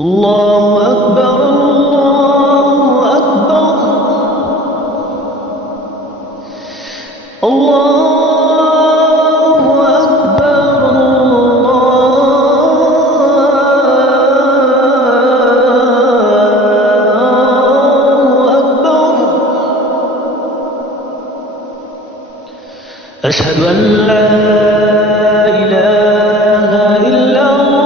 الله أكبر الله أكبر الله أكبر الله أكبر. أشهد أن لا إله إلا الله.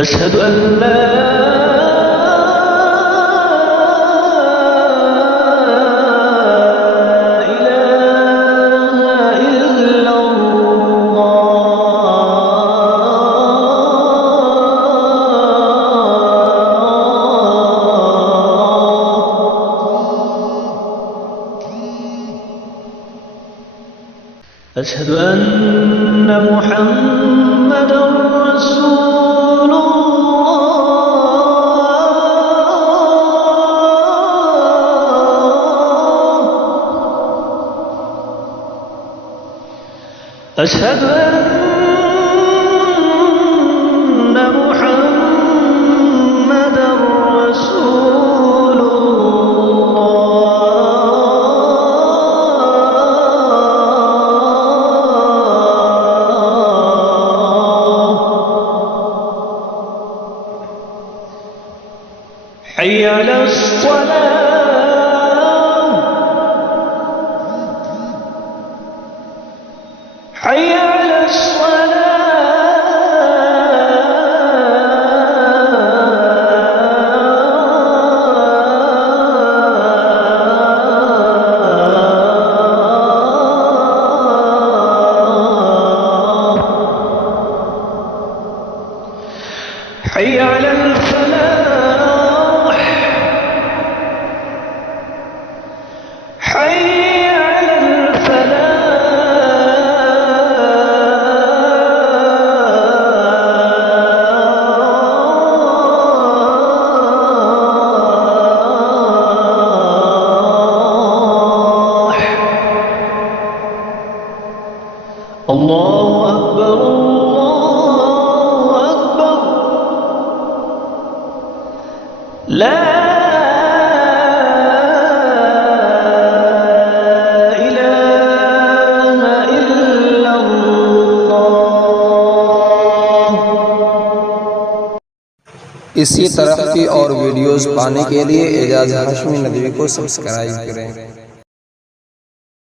أشهد أن لا إله إلا الله. أشهد أن محمدًا رسول الله. أشهد أن محمدًا رسول الله. حي على الصلاة. حي على الصلاة. حي على الفلاح. حي على الفلاح. الله أكبر الله أكبر. لا إله إلا الله. इसी तरह की और वीडियोस पाने के लिए एजाज हाशमी नदवी को सब्सक्राइब करें।